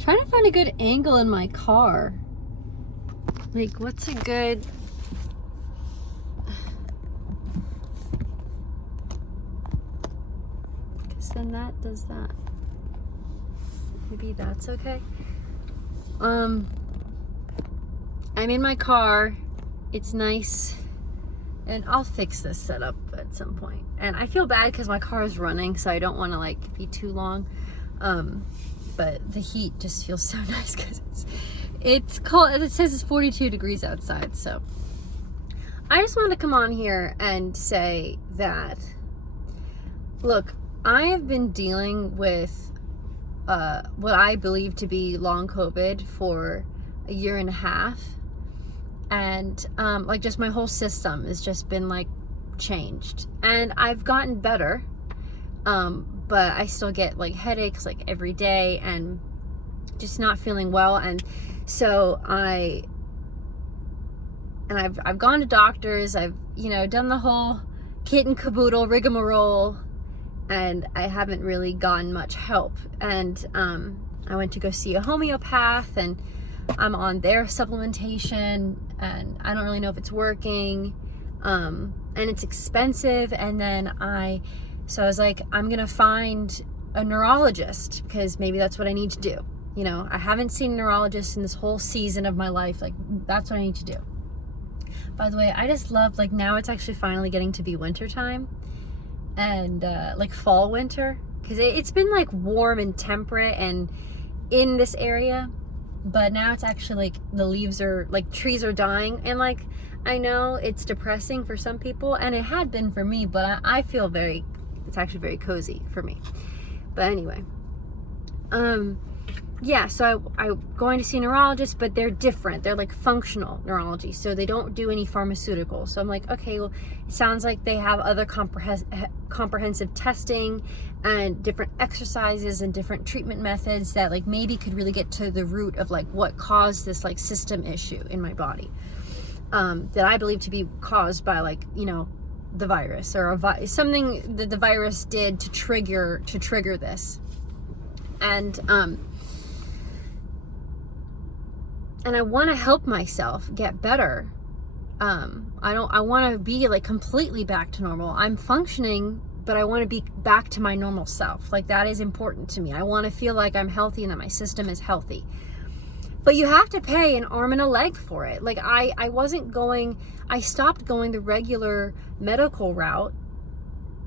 Trying to find a good angle in my car. Like, what's a good... Because then that does that. Maybe that's okay. I'm in my car. It's nice. And I'll fix this setup at some point. And I feel bad because my car is running, so I don't want to like be too long. But the heat just feels so nice because it's cold. It says it's 42 degrees outside. So I just wanted to come on here and say that, look, I have been dealing with what I believe to be long COVID for a year and a half. And like just my whole system has just been like changed. And I've gotten better. But I still get like headaches like every day and just not feeling well. And so I've gone to doctors. I've, done the whole kit and caboodle rigmarole, and I haven't really gotten much help. And I went to go see a homeopath, and I'm on their supplementation, and I don't really know if it's working. And it's expensive. And then so I was like, I'm going to find a neurologist because maybe that's what I need to do. I haven't seen a neurologist in this whole season of my life. Like, that's what I need to do. By the way, I just love, like, now it's actually finally getting to be winter time and like fall winter, because it's been like warm and temperate and in this area, but now it's actually like the leaves are like, trees are dying, and like I know it's depressing for some people, and it had been for me, but I feel it's actually very cozy for me. But anyway, yeah, so I'm going to see a neurologist, but they're different. They're like functional neurology, so they don't do any pharmaceuticals. So I'm like, okay, well, it sounds like they have other comprehensive testing and different exercises and different treatment methods that like maybe could really get to the root of like what caused this like system issue in my body, that I believe to be caused by like, the virus or something that the virus did to trigger this. And I want to help myself get better. I want to be like completely back to normal. I'm functioning, but I want to be back to my normal self. Like, that is important to me. I want to feel like I'm healthy and that my system is healthy. But you have to pay an arm and a leg for it. Like, I stopped going the regular medical route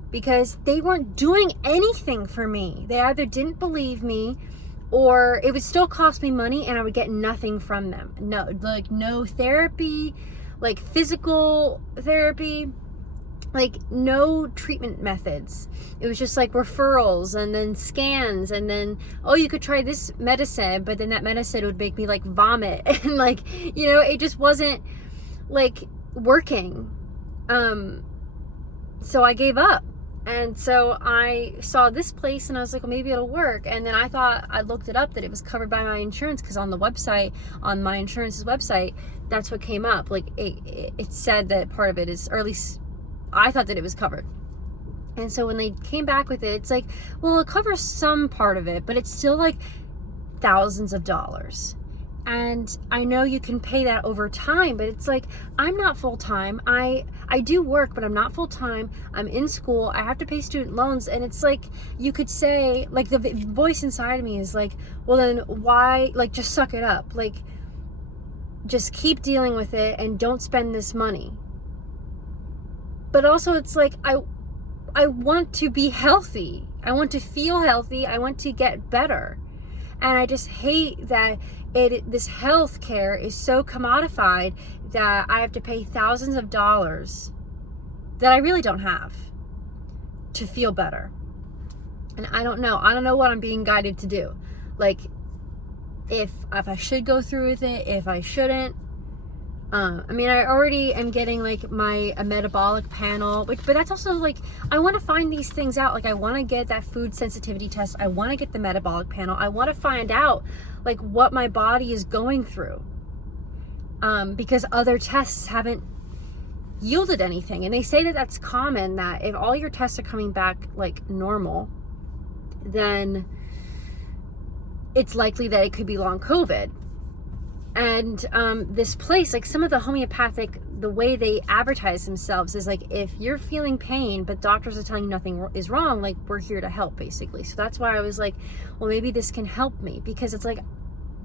because they weren't doing anything for me. They either didn't believe me, or it would still cost me money and I would get nothing from them. No therapy, like physical therapy, like no treatment methods. It was just like referrals and then scans, and then, oh, you could try this medicine, but then that medicine would make me like vomit. And like, it just wasn't like working. So I gave up. And so I saw this place and I was like, well, maybe it'll work. And then I looked it up that it was covered by my insurance, because on the website, on my insurance's website, that's what came up. Like it said that part of it is, or at least I thought that it was covered. And so when they came back with it, it's like, well, it covers some part of it, but it's still like thousands of dollars. And I know you can pay that over time, but it's like, I'm not full-time. I do work, but I'm not full-time. I'm in school. I have to pay student loans. And it's like, you could say, like, the voice inside of me is like, well, then why, like, just suck it up. Like, just keep dealing with it and don't spend this money. But also it's like, I want to be healthy. I want to feel healthy. I want to get better. And I just hate that this health care is so commodified that I have to pay thousands of dollars that I really don't have to feel better. And I don't know what I'm being guided to do. Like, if I should go through with it, if I shouldn't. I mean, I already am getting like a metabolic panel, but that's also like, I want to find these things out. Like, I want to get that food sensitivity test. I want to get the metabolic panel. I want to find out like what my body is going through, because other tests haven't yielded anything. And they say that that's common, that if all your tests are coming back like normal, then, you know, it just wasn't, like, working. So I it's likely that it could be long COVID. And this place, like some of the homeopathic, the way they advertise themselves is like, if you're feeling pain, but doctors are telling you nothing is wrong, like, we're here to help, basically. So that's why I was like, well, maybe this can help me, because it's like,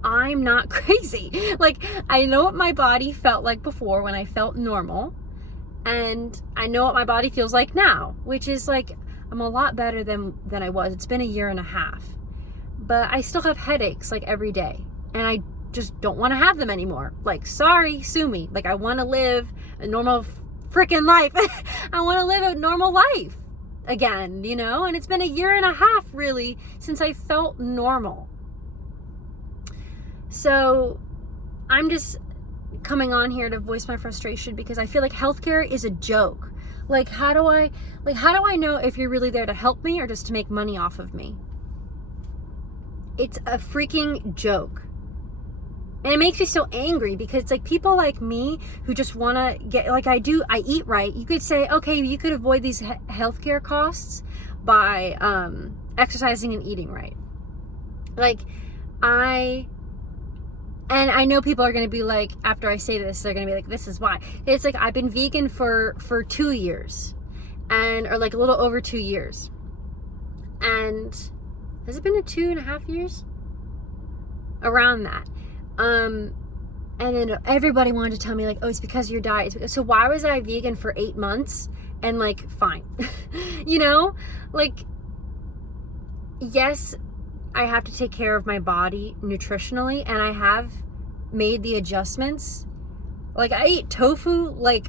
I'm not crazy. Like, I know what my body felt like before when I felt normal, and I know what my body feels like now, which is like, I'm a lot better than I was. It's been a year and a half, but I still have headaches like every day, and I just don't want to have them anymore. Like, sorry, sue me. Like, I want to live a normal freaking life. I want to live a normal life again, you know? And it's been a year and a half, really, since I felt normal. So I'm just coming on here to voice my frustration, because I feel like healthcare is a joke. Like, how do I know if you're really there to help me or just to make money off of me? It's a freaking joke. And it makes me so angry, because it's like, people like me who just want to get, like I eat right. You could say, okay, you could avoid these healthcare costs by exercising and eating right. Like, I know people are going to be like, after I say this, they're going to be like, this is why. It's like, I've been vegan for 2 years, or like a little over 2 years. And has it been 2.5 years? Around that. And then everybody wanted to tell me like, oh, it's because of your diet. So why was I vegan for 8 months and like, fine? You know, like, yes, I have to take care of my body nutritionally, and I have made the adjustments. Like, I eat tofu like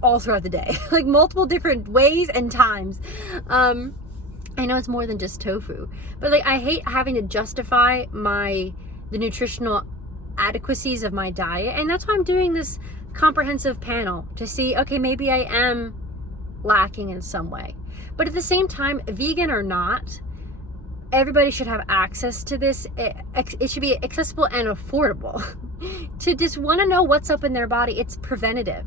all throughout the day, like multiple different ways and times. I know it's more than just tofu, but like, I hate having to justify the nutritional adequacies of my diet, and that's why I'm doing this comprehensive panel, to see, okay, maybe I am lacking in some way. But at the same time, vegan or not, everybody should have access to this. It should be accessible and affordable to just want to know what's up in their body. It's preventative.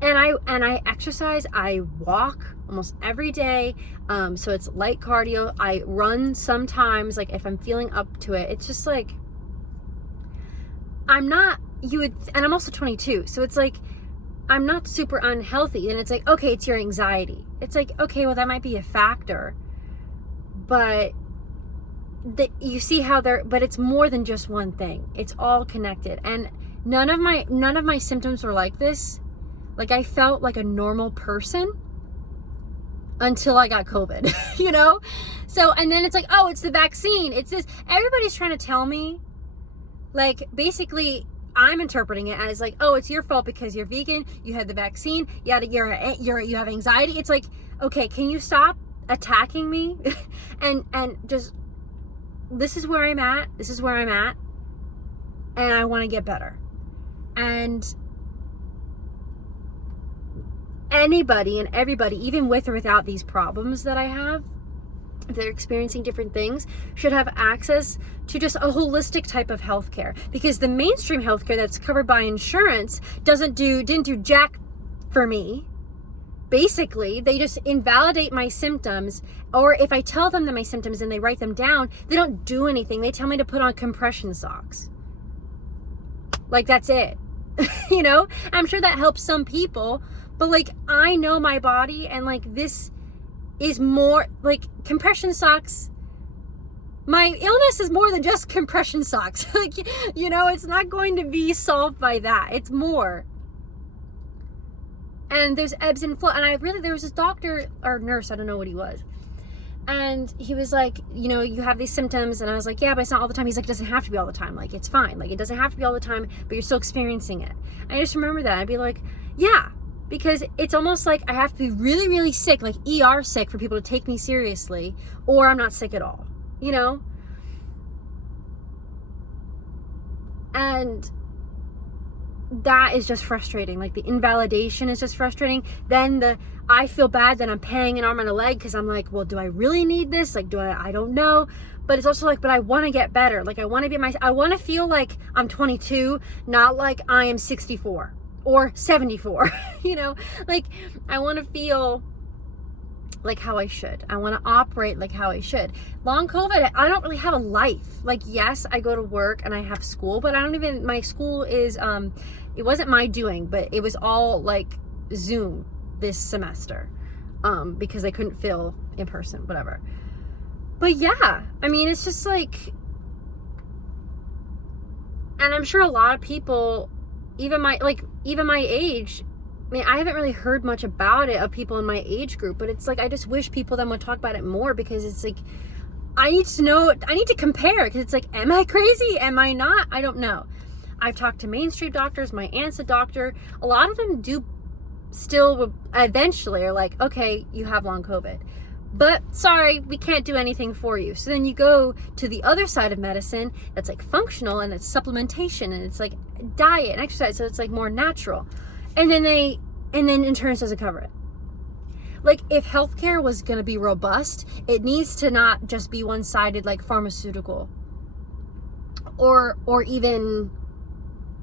And I exercise. I walk almost every day, so it's light cardio. I run sometimes, like if I'm feeling up to it. It's just like, and I'm also 22, so it's like, I'm not super unhealthy. And it's like, okay, it's your anxiety. It's like, okay, well, that might be a factor, but you see how but it's more than just one thing. It's all connected. And none of my symptoms were like this. Like, I felt like a normal person until I got COVID, you know? So, and then it's like, oh, it's the vaccine. It's this. Everybody's trying to tell me, like, basically, I'm interpreting it as like, oh, it's your fault because you're vegan, you had the vaccine, you have anxiety. It's like, okay, can you stop attacking me? and just, this is where I'm at, and I want to get better. And anybody and everybody, even with or without these problems that I have, if they're experiencing different things, should have access to just a holistic type of healthcare, because the mainstream healthcare that's covered by insurance didn't do jack for me. Basically, they just invalidate my symptoms, or if I tell them that my symptoms and they write them down, they don't do anything. They tell me to put on compression socks. Like, that's it. You know, I'm sure that helps some people, but like, I know my body, and like, this is more like compression socks. My illness is more than just compression socks. Like, you know, it's not going to be solved by that. It's more. And there's ebbs and flow. And there was this doctor or nurse, I don't know what he was. And he was like, you know, you have these symptoms. And I was like, yeah, but it's not all the time. He's like, it doesn't have to be all the time. Like, it's fine. Like, it doesn't have to be all the time, but you're still experiencing it. I just remember that. I'd be like, yeah, because it's almost like I have to be really, really sick, like ER sick, for people to take me seriously, or I'm not sick at all, you know? And that is just frustrating. Like, the invalidation is just frustrating. Then I feel bad that I'm paying an arm and a leg, because I'm like, well, do I really need this? Like, I don't know. But it's also like, but I want to get better. Like, I want to feel like I'm 22, not like I am 64 or 74, you know? Like, I want to feel like how I should. I want to operate like how I should. Long COVID, I don't really have a life. Like, yes, I go to work and I have school, but my school is, it wasn't my doing, but it was all like Zoom this semester, because they couldn't fill in person, whatever. But yeah, I mean, it's just like, and I'm sure a lot of people, even my age, I mean, I haven't really heard much about it of people in my age group, but it's like, I just wish people then would talk about it more, because it's like, I need to compare, because it's like, am I crazy? Am I not? I don't know. I've talked to mainstream doctors. My aunt's a doctor. A lot of them do still eventually are like, okay, you have long COVID, but sorry, we can't do anything for you. So then you go to the other side of medicine that's like functional, and it's supplementation, and it's like diet and exercise. So it's like more natural. And then insurance doesn't cover it. Like, if healthcare was going to be robust, it needs to not just be one-sided, like pharmaceutical or even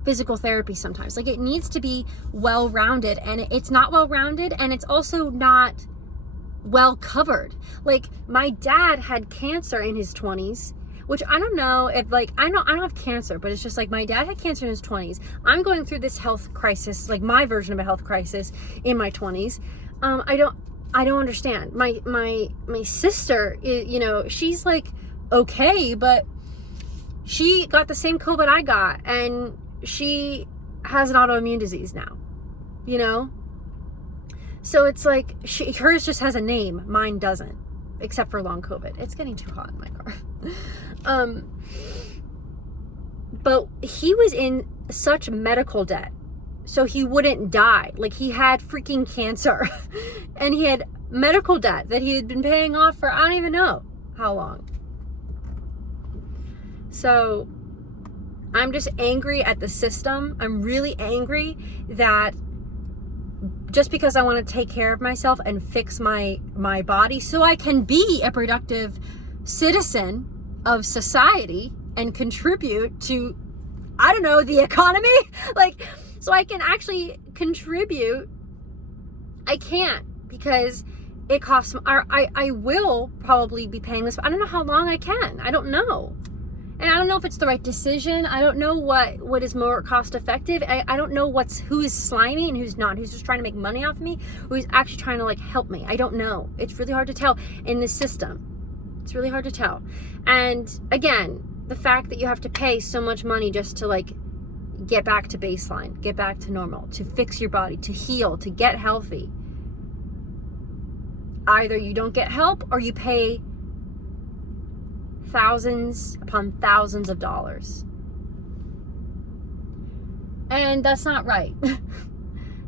physical therapy sometimes. Like, it needs to be well-rounded, and it's not well-rounded, and it's also not well covered. Like, my dad had cancer in his 20s, which I don't know if, like, I don't have cancer, but it's just like, my dad had cancer in his 20s. I'm going through this health crisis, like my version of a health crisis in my 20s. I don't understand. My sister is, you know, she's like okay, but she got the same COVID I got, and she has an autoimmune disease now, you know? So it's like, hers just has a name, mine doesn't, except for long COVID. It's getting too hot in my car. But he was in such medical debt, so he wouldn't die. Like, he had freaking cancer and he had medical debt that he had been paying off for, I don't even know how long. So I'm just angry at the system. I'm really angry that just because I want to take care of myself and fix my body so I can be a productive citizen of society and contribute to, I don't know, the economy, like, so I can actually contribute, I can't, because it costs, I will probably be paying this, but I don't know how long I can. I don't know. And I don't know if it's the right decision. I don't know what is more cost effective. I don't know who is slimy and who's not, who's just trying to make money off of me, who's actually trying to like help me. I don't know. It's really hard to tell in this system. It's really hard to tell. And again, the fact that you have to pay so much money just to like get back to baseline, get back to normal, to fix your body, to heal, to get healthy. Either you don't get help or you pay thousands upon thousands of dollars. And that's not right.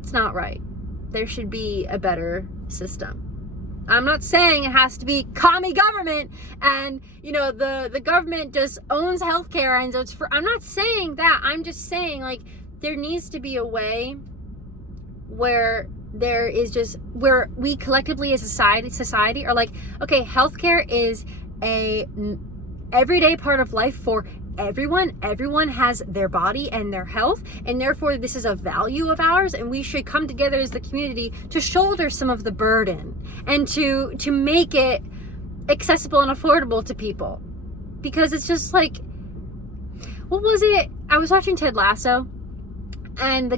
It's not right. There should be a better system. I'm not saying it has to be commie government and, you know, the government just owns healthcare and it's I'm not saying that. I'm just saying, like, there needs to be a way where there is just, where we collectively as a society are like, okay, healthcare is a everyday part of life for everyone. Everyone has their body and their health, and therefore this is a value of ours, and we should come together as the community to shoulder some of the burden and to make it accessible and affordable to people. Because it's just like, what was it? I was watching Ted Lasso, and the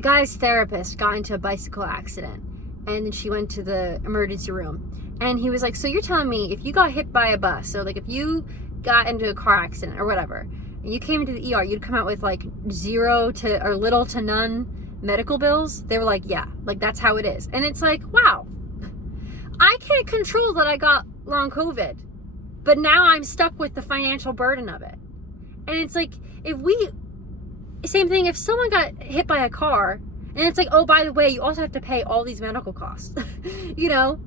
guy's therapist got into a bicycle accident, and then she went to the emergency room. And he was like, so you're telling me if you got hit by a bus, so like if you got into a car accident or whatever, and you came into the ER, you'd come out with like zero to or little to none medical bills? They were like, yeah, like that's how it is. And it's like, wow, I can't control that I got long COVID, but now I'm stuck with the financial burden of it. And it's like, same thing, if someone got hit by a car, and it's like, oh, by the way, you also have to pay all these medical costs, you know?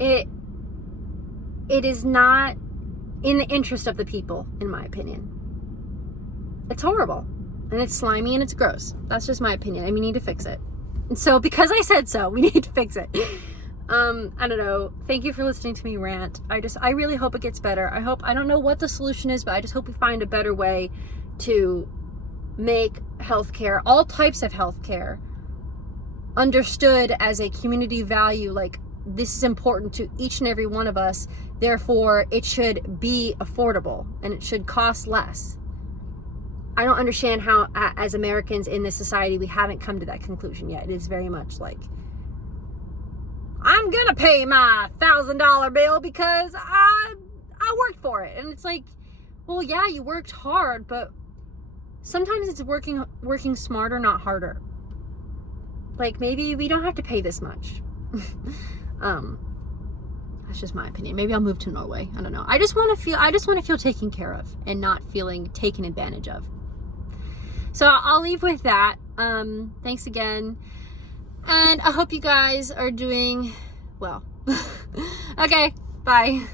It is not in the interest of the people, in my opinion. It's horrible, and it's slimy, and it's gross. That's just my opinion, and we need to fix it. And so, because I said so, we need to fix it. I don't know. Thank you for listening to me rant. I really hope it gets better. I don't know what the solution is, but I just hope we find a better way to make healthcare, all types of healthcare, understood as a community value, like this is important to each and every one of us, therefore it should be affordable and it should cost less. I don't understand how, as Americans in this society, we haven't come to that conclusion yet. It is very much like, I'm gonna pay my $1,000 bill because I worked for it. And it's like, well, yeah, you worked hard, but sometimes it's working smarter, not harder. Like, maybe we don't have to pay this much. That's just my opinion. Maybe I'll move to Norway. I don't know. I just want to feel taken care of and not feeling taken advantage of. So I'll leave with that. Thanks again. And I hope you guys are doing well. Okay, bye.